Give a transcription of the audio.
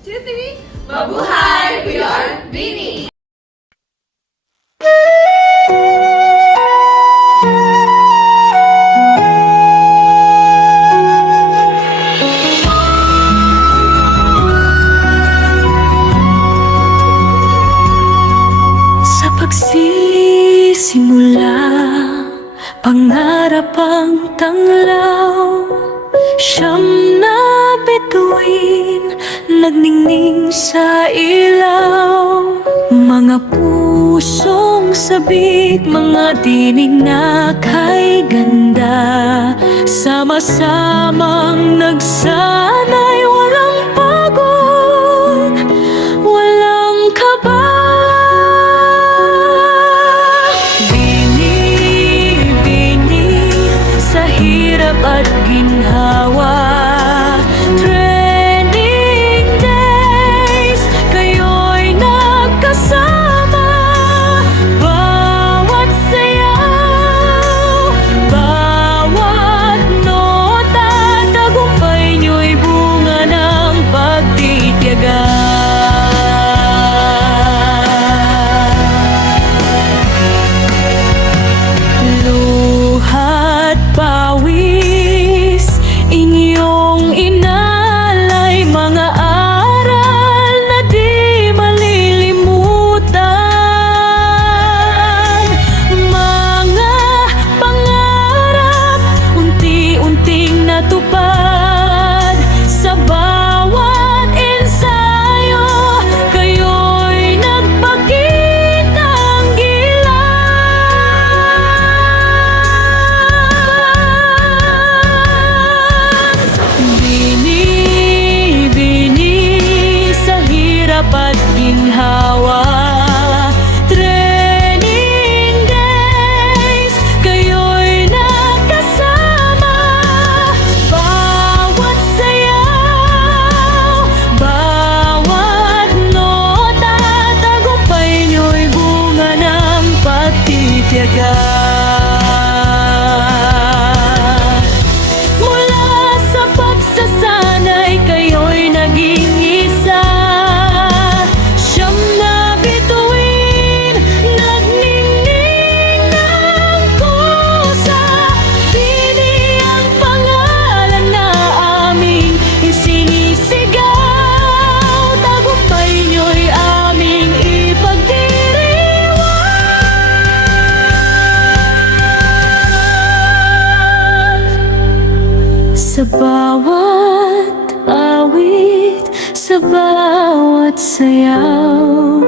2, 3. Mabuhay! We are Bini! Sa pagsisimula, pangarap ang tanglaw. Siyam na bituin, nagningning sa ilaw. Mga pusong sabik, mga tinig na kay ganda. Sama-samang nagsanay, walang pagod, walang kaba. Sa hirap at ginhawa, training days, kayo'y nagkasama. Bawat sayaw, bawat nota, tagumpay niyo'y bunga ng pagtitiyaga. Pawis, inyong inalay, mga aral na di malilimutan. Mga pangarap, unti-unting natupad. Sa bawat ensayo, kayo'y nagpakitang at ginhawa. Training days, kayo'y nakasama. Bawat sayaw, bawat nota, tagumpay niyo'y bunga ng pagtitiyaga. Mula sa pagsasanay, kayo'y naging isa. Sa bawat awit, sa bawat sayaw,